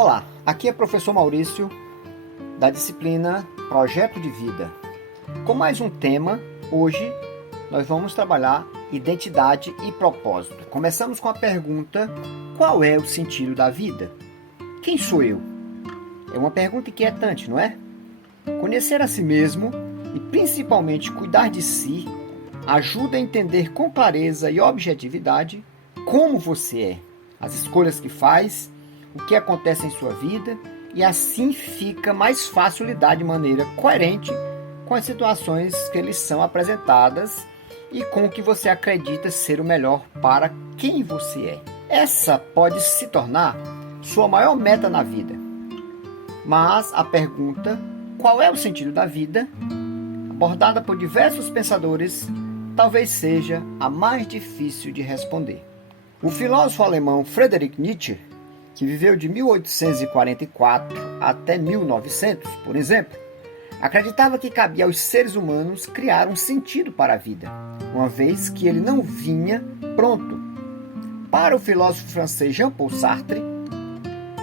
Olá, aqui é o professor Maurício, da disciplina Projeto de Vida. Com mais um tema, hoje nós vamos trabalhar identidade e propósito. Começamos com a pergunta: qual é o sentido da vida? Quem sou eu? É uma pergunta inquietante, não é? Conhecer a si mesmo e principalmente cuidar de si ajuda a entender com clareza e objetividade como você é, as escolhas que faz, o que acontece em sua vida, e assim fica mais fácil lidar de maneira coerente com as situações que lhes são apresentadas e com o que você acredita ser o melhor para quem você é. Essa pode se tornar sua maior meta na vida. Mas a pergunta, qual é o sentido da vida, abordada por diversos pensadores, talvez seja a mais difícil de responder. O filósofo alemão Friedrich Nietzsche, que viveu de 1844 até 1900, por exemplo, acreditava que cabia aos seres humanos criar um sentido para a vida, uma vez que ele não vinha pronto. Para o filósofo francês Jean-Paul Sartre,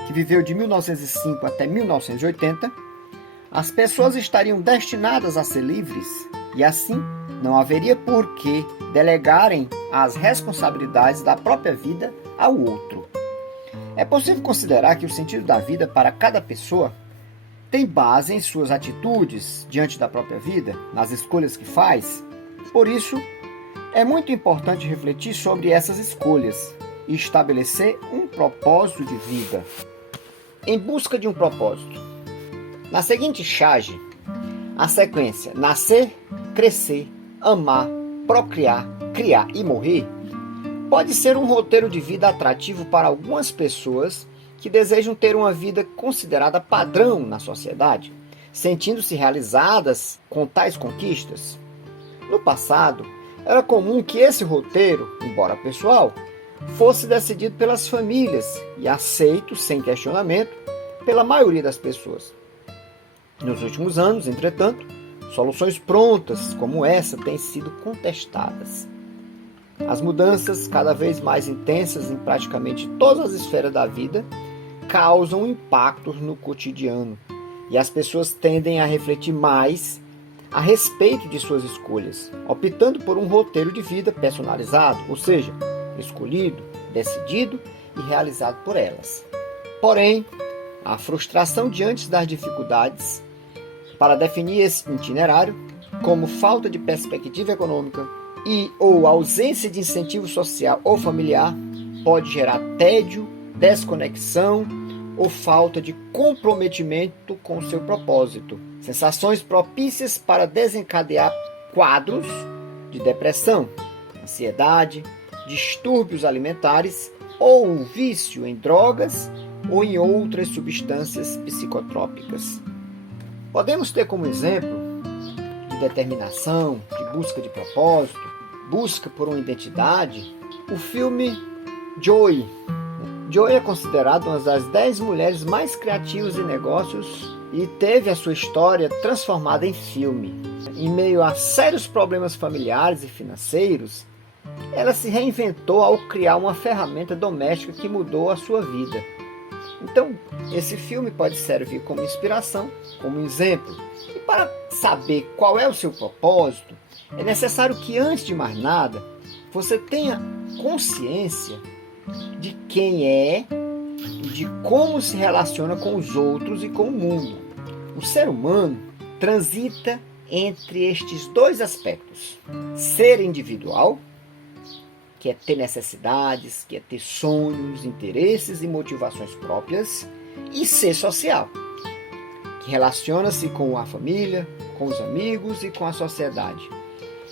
que viveu de 1905 até 1980, as pessoas estariam destinadas a ser livres e assim não haveria por que delegarem as responsabilidades da própria vida ao outro. É possível considerar que o sentido da vida para cada pessoa tem base em suas atitudes diante da própria vida, nas escolhas que faz. Por isso, é muito importante refletir sobre essas escolhas e estabelecer um propósito de vida. Em busca de um propósito. Na seguinte charge, a sequência nascer, crescer, amar, procriar, criar e morrer pode ser um roteiro de vida atrativo para algumas pessoas que desejam ter uma vida considerada padrão na sociedade, sentindo-se realizadas com tais conquistas. No passado, era comum que esse roteiro, embora pessoal, fosse decidido pelas famílias e aceito sem questionamento pela maioria das pessoas. Nos últimos anos, entretanto, soluções prontas como essa têm sido contestadas. As mudanças, cada vez mais intensas em praticamente todas as esferas da vida, causam impactos no cotidiano e as pessoas tendem a refletir mais a respeito de suas escolhas, optando por um roteiro de vida personalizado, ou seja, escolhido, decidido e realizado por elas. Porém, a frustração diante das dificuldades para definir esse itinerário, como falta de perspectiva econômica e ou ausência de incentivo social ou familiar, pode gerar tédio, desconexão ou falta de comprometimento com o seu propósito. Sensações propícias para desencadear quadros de depressão, ansiedade, distúrbios alimentares ou um vício em drogas ou em outras substâncias psicotrópicas. Podemos ter como exemplo de determinação, de busca de propósito, busca por uma identidade, o filme Joy. Joy é considerada uma das 10 mulheres mais criativas em negócios e teve a sua história transformada em filme. Em meio a sérios problemas familiares e financeiros, ela se reinventou ao criar uma ferramenta doméstica que mudou a sua vida. Então, esse filme pode servir como inspiração, como exemplo. E para saber qual é o seu propósito, é necessário que, antes de mais nada, você tenha consciência de quem é e de como se relaciona com os outros e com o mundo. O ser humano transita entre estes dois aspectos: ser individual, que é ter necessidades, que é ter sonhos, interesses e motivações próprias, e ser social, que relaciona-se com a família, com os amigos e com a sociedade.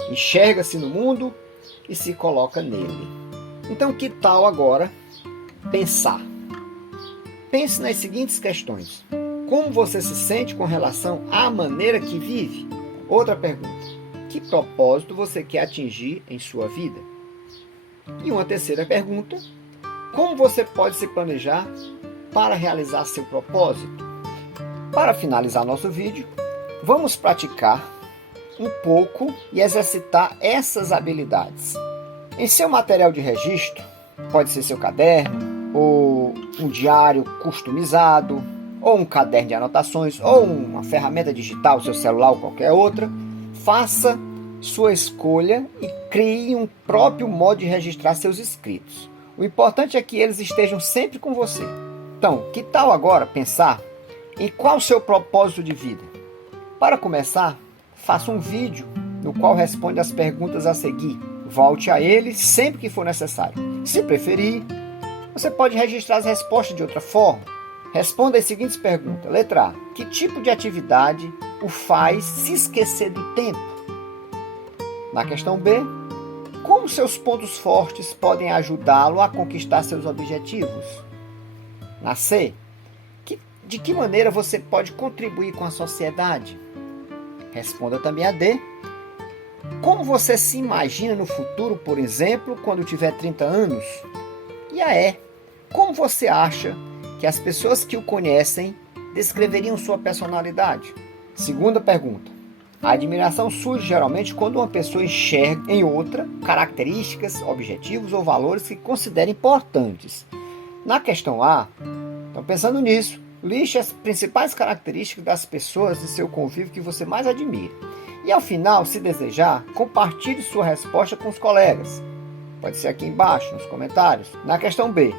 Enxerga-se no mundo e se coloca nele. Então, que tal agora pensar? Pense nas seguintes questões. Como você se sente com relação à maneira que vive? Outra pergunta. Que propósito você quer atingir em sua vida? E uma terceira pergunta. Como você pode se planejar para realizar seu propósito? Para finalizar nosso vídeo, vamos praticar um pouco e exercitar essas habilidades. Em seu material de registro, pode ser seu caderno ou como um diário customizado, ou um caderno de anotações, ou uma ferramenta digital, seu celular ou qualquer outra. Faça sua escolha e crie um próprio modo de registrar seus escritos. O importante é que eles estejam sempre com você. Então, que tal agora pensar em qual o seu propósito de vida? Para começar, faça um vídeo no qual responde as perguntas a seguir. Volte a ele sempre que for necessário. Se preferir, você pode registrar as respostas de outra forma. Responda as seguintes perguntas. Letra A. Que tipo de atividade o faz se esquecer do tempo? Na questão B, como seus pontos fortes podem ajudá-lo a conquistar seus objetivos? Na C, de que maneira você pode contribuir com a sociedade? Responda também a D. Como você se imagina no futuro, por exemplo, quando tiver 30 anos? E a E. Como você acha que as pessoas que o conhecem descreveriam sua personalidade? Segunda pergunta. A admiração surge geralmente quando uma pessoa enxerga em outra características, objetivos ou valores que considera importantes. Na questão A, então pensando nisso, liste as principais características das pessoas de seu convívio que você mais admira. E ao final, se desejar, compartilhe sua resposta com os colegas. Pode ser aqui embaixo, nos comentários. Na questão B,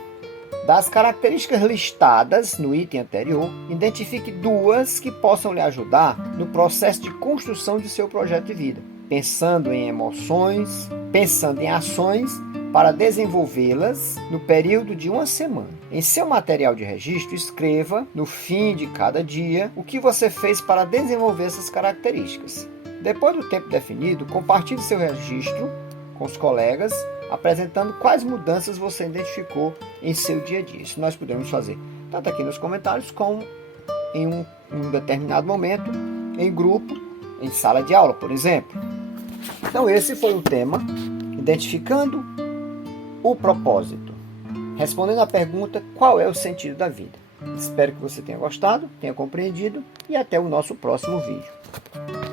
das características listadas no item anterior, identifique duas que possam lhe ajudar no processo de construção de seu projeto de vida, pensando em emoções, pensando em ações para desenvolvê-las no período de uma semana. Em seu material de registro, escreva, no fim de cada dia, o que você fez para desenvolver essas características. Depois do tempo definido, compartilhe seu registro com os colegas, apresentando quais mudanças você identificou em seu dia a dia. Isso nós podemos fazer tanto aqui nos comentários como em um determinado momento, em grupo, em sala de aula, por exemplo. Então esse foi o tema, identificando o propósito, respondendo à pergunta qual é o sentido da vida. Espero que você tenha gostado, tenha compreendido e até o nosso próximo vídeo.